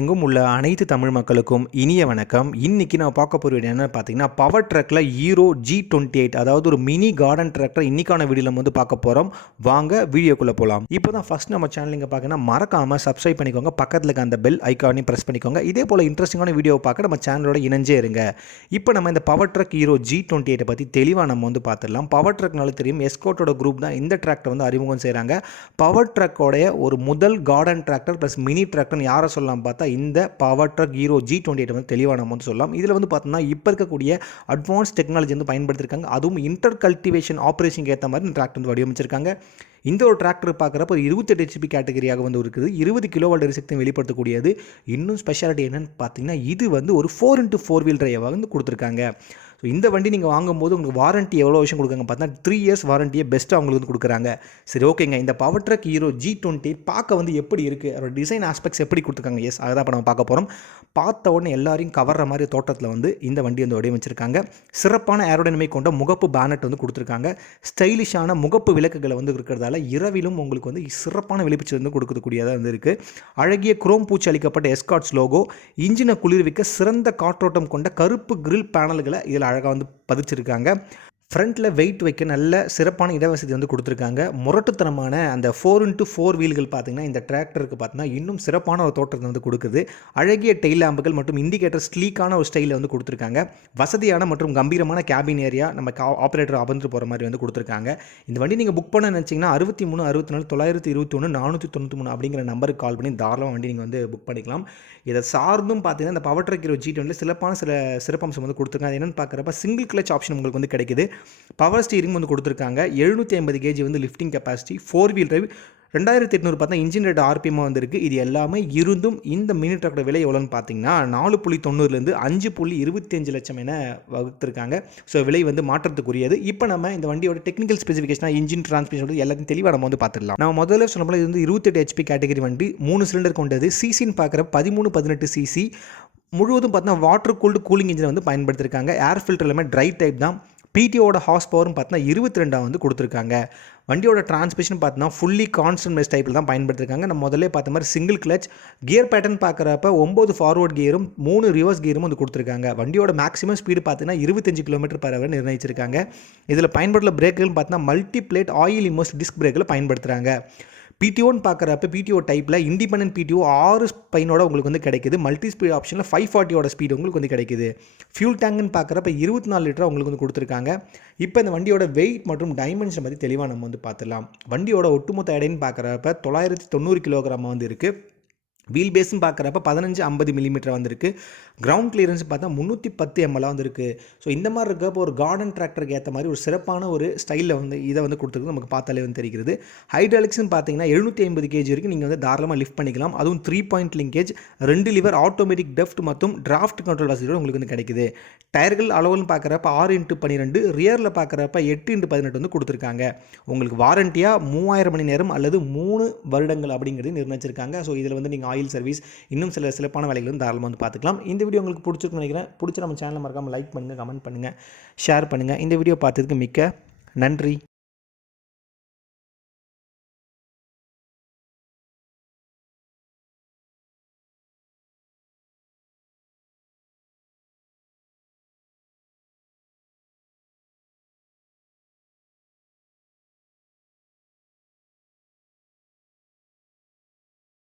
உலகெங்கும் உள்ள அனைத்து தமிழ் மக்களுக்கும் இனிய வணக்கம். இன்னைக்கு நான் பார்க்க போகிற வீடியோ என்னன்னு பார்த்தீங்கன்னா, பவர் ட்ரக்கில் ஹீரோ G-28 அதாவது ஒரு மினி கார்டன் டிராக்டர் இன்னைக்கான வீடியோவில் வந்து பார்க்க போகிறோம். வாங்க வீடியோக்குள்ளே போகலாம். இப்போ தான் ஃபஸ்ட் நம்ம சேனல் இங்கே பார்க்கணும், மறக்காமல் சப்ஸ்கிரைப் பண்ணிக்கோங்க. பக்கத்தில் இருக்க அந்த பெல் ஐக்கானையும் ப்ரெஸ் பண்ணிக்கோங்க. இதே போல் இன்ட்ரெஸ்டிங்கான வீடியோவை பார்க்க நம்ம சேனலோட இணைஞ்சே இருங்க. இப்போ நம்ம இந்த பவர் ட்ரக் ஹீரோ G-28 பற்றி தெளிவாக நம்ம வந்து பார்த்துடலாம். பவர் ட்ரக்னால தெரியும், எஸ்கோட்டோட குரூப் தான் இந்த டிராக்டர் வந்து அறிமுகம் செய்கிறாங்க. பவர் ட்ரக்கோடைய ஒரு முதல் garden tractor plus mini tractor யாரை சொல்லலாம் பார்த்தா இந்த பவர் ட்ரக் ஹீரோ G-28 வந்து தெளிவாக நம்ம வந்து சொல்லலாம். இதில் வந்து பார்த்தோம்னா இப்போ இருக்கக்கூடிய அட்வான்ஸ் டெக்னாலஜி வந்து பயன்படுத்தியிருக்காங்க. அதுவும் இன்டர் கல்டிவேஷன் ஆப்ரேஷனுக்கு ஏற்ற மாதிரி இந்த டிராக்டர் வந்து வடிவமைச்சிருக்காங்க. இந்த ஒரு டிராக்டர் பார்க்குறப்ப ஒரு 28 HP கேட்டகரியாக வந்து இருக்குது. 20 கிலோவாட் எரிசக்தியும் வெளிப்படுத்தக்கூடியது. இன்னும் ஸ்பெஷாலிட்டி என்னென்னு பார்த்தீங்கன்னா, இது வந்து ஒரு 4x4 வீல் டிரைவாக வந்து கொடுத்துருக்காங்க. ஸோ இந்த வண்டி நீங்கள் வாங்கும்போது உங்களுக்கு வாரண்ட்டி எவ்வளோ விஷயம் கொடுக்காங்க பார்த்தீங்கன்னா 3 இயர்ஸ் வாரண்டியை பெஸ்ட்டாக அவங்களுக்கு வந்து கொடுக்குறாங்க. சரி, ஓகேங்க. இந்த பவர் ட்ரக் ஹீரோ G-28 பார்க்க வந்து எப்படி இருக்குது, அதோட டிசைன் ஆஸ்பெக்ட்ஸ் எப்படி கொடுத்துருக்காங்க, எஸ் அதை தான் இப்போ நம்ம பார்க்க போகிறோம். பார்த்த உடனே எல்லாரையும் கவர்ற மாதிரி தோட்டத்தில் வந்து இந்த வண்டி வந்து வடிவமைச்சிருக்காங்க. சிறப்பான ஏரோடைனமிக் கொண்ட முகப்பு பேனட் வந்து கொடுத்துருக்காங்க. ஸ்டைலிஷான முகப்பு விளக்குகளை வந்து இருக்கிறதால இரவிலும் உங்களுக்கு வந்து சிறப்பான வெளிப்பிச்சு வந்து கொடுக்கக்கூடியதாக வந்து இருக்குது. அழகிய குரோம் பூச்சி அளிக்கப்பட்ட எஸ்காட்ஸ் லோகோ, இன்ஜினை குளிர்விக்க சிறந்த காற்றோட்டம் கொண்ட கருப்பு கிரில் பேனல்களை இதில் அழகாக வந்து பதிச்சிருக்காங்க. ஃப்ரண்ட்டில் வெயிட் வைக்க நல்ல சிறப்பான இடவசதி வந்து கொடுத்துருக்காங்க. முரட்டுத்தனமான அந்த 4x4 வீல்கள் பார்த்திங்கன்னா இந்த டிராக்டருக்கு பார்த்தீங்கன்னா இன்னும் சிறப்பான ஒரு தோற்றத்தை வந்து கொடுக்குது. அழகிய டெயில் லேம்புகள் மற்றும் இண்டிகேட்டர் ஸ்லீக்கான ஒரு ஸ்டைலில் வந்து கொடுத்துருக்காங்க. வசதியான மற்றும் கம்பீரமான கேபின் ஏரியா நம்ம ஆப்ரேட்டர் அமர்ந்து போகிற மாதிரி வந்து கொடுத்துருக்காங்க. இந்த வண்டி நீங்கள் புக் பண்ண நினச்சிங்கன்னா 63 64 921 493 அப்படிங்கிற நம்பருக்கு கால் பண்ணி தாராளமாக வண்டி நீங்கள் வந்து புக் பண்ணிக்கலாம். இதை சார்ந்தும் பார்த்தீங்கன்னா இந்த பவர் ட்ரக் ஹீரோ G-28 சில சிறப்பம்சம் வந்து கொடுத்துருக்காங்க. என்னென்னு பார்க்குறப்ப சிங்கிள் கிளச் ஆப்ஷன் உங்களுக்கு வந்து கிடைக்குது. பவர் ஸ்டீரிங் வந்து கொடுத்துருக்காங்க. 750 kg வந்து லிஃப்டிங் கெப்பாசிட்டி, 4 வீல் டிரைவ், 2800 பார்த்தா இன்ஜின் ரேட் ஆர்பிஎம் வந்துருக்கு. இது எல்லாமே இருந்தும் இந்த மினி ட்ரக்கோட விலை எவ்வளோன்னு பார்த்தீங்கன்னா 4.90 5.25 லட்சம் என வகுத்திருக்காங்க. ஸோ விலை வந்து மாற்றத்துக்குரியது. இப்போ நம்ம இந்த வண்டியோட டெக்னிக்கல் ஸ்பெசிஃபிகேஷன், இன்ஜின் டிரான்ஸ்மிஷன் எல்லாத்தையும் தெளிவாக நம்ம வந்து பார்த்துடலாம். நம்ம முதல்ல சொன்ன போல இது வந்து 28 HP கேட்டகரி வண்டி, 3 சிலிண்டர் கொண்டது. சிசின்னு பார்க்குற 13-18 சிசி. முழுவதும் பார்த்தீங்கன்னா வாட்டர் கூல்டு கூலிங் இன்ஜினை வந்து பயன்படுத்தியிருக்காங்க. ஏர் ஃபில்டர் எல்லாமே ட்ரை டைப் தான். பிடிஓட ஹார்ஸ் பவர்னு பார்த்தீங்கன்னா 22 வந்து கொடுத்துருக்காங்க. வண்டியோட டிரான்ஸ்மிஷன் பார்த்தீங்கன்னா ஃபுல்லி கான்ஸ்டன்ட் மெஷ் டைப்பில் தான் பயன்படுத்திருக்காங்க. நம்ம முதல்ல பார்த்த மாதிரி சிங்கிள் கிளச். கியர் பேட்டர்ன் பார்க்குறப்ப 9 ஃபார்வர்ட் கியரும் 3 ரிவர்ஸ் கியரும் வந்து கொடுத்துருக்காங்க. வண்டியோட மேக்ஸிமம் ஸ்பீடு பார்த்தீங்கன்னா 25 km/h நிர்ணயிச்சிருக்காங்க. இதில் பயன்படுத்துகிற பிரேக்குகள் பார்த்தீங்கன்னா multi plate oil immersed disc பிரேக்கில் பயன்படுத்துகிறாங்க. பிடிஓன்னு பார்க்குறப்ப பிடிஓ டைப்பில் இண்டிபெண்டன்ட் பிடிஓ 6 ஸ்பைனோட உங்களுக்கு வந்து கிடைக்குது. மல்டி ஸ்பீட் ஆப்ஷனில் 540 ஸ்பீடு உங்களுக்கு வந்து கிடைக்குது. ஃபியூல் டேங்க்னு பார்க்குறப்ப 24 லிட்டர் உங்களுக்கு வந்து கொடுத்துருக்காங்க. இப்போ இந்த வண்டியோட வெயிட் மற்றும் டைமென்ஷன் பற்றி தெளிவாக நம்ம வந்து பார்த்துடலாம். வண்டியோட ஒட்டுமொத்த எடைன்னு பார்க்குறப்ப 990 கிலோகிராம் வந்து இருக்குது. வீல் பேஸ்ன்னு பார்க்குறப்ப 15-50 மில்லிமீட்டர் வந்துருக்கு. கிரவுண்ட் கிளியரன்ஸ் பார்த்தா 310 ml வந்துருக்கு. ஸோ இந்த மாதிரி இருக்கப்போ ஒரு கார்டன் டிராக்டருக்கு ஏற்ற மாதிரி ஒரு சிறப்பான ஒரு ஸ்டைலில் வந்து இதை வந்து கொடுத்துருக்கு. நமக்கு பார்த்தாலே வந்து தெரிகிறது. ஹைட்ராலிக்ஸ்னு பார்த்தீங்கன்னா 750 kg வரைக்கும் நீங்கள் வந்து தாராளமாக லிஃப்ட் பண்ணிக்கலாம். அதுவும் 3 point linkage, 2 liver automatic deft மற்றும் டிராஃப்ட் கண்ட்ரோல் வசதியோடு உங்களுக்கு வந்து கிடைக்குது. டயர்கள் அளவுன்னு பார்க்குறப்ப 6x12, ரியரில் பார்க்குறப்ப 8x18 வந்து கொடுத்துருக்காங்க. உங்களுக்கு வாரண்டியாக 3000 மணி நேரம் அல்லது 3 வருடங்கள் அப்படிங்கிறது நிர்ணயிச்சிருக்காங்க. ஸோ இதில் வந்து நீங்கள் ஆயில் சர்வீஸ் இன்னும் சிறப்பான வேலைகளும் தாராளமாக வந்து பார்த்துக்கலாம். இந்த வீடியோ உங்களுக்கு பிடிச்சிருக்குன்னு நினைக்கிறேன். பிடிச்ச நம்ம சேனலை மறக்காமல் லைக் பண்ணுங்கள், கமெண்ட் பண்ணுங்கள், ஷேர் பண்ணுங்கள். இந்த வீடியோ பார்த்ததுக்கு மிக்க நன்றி.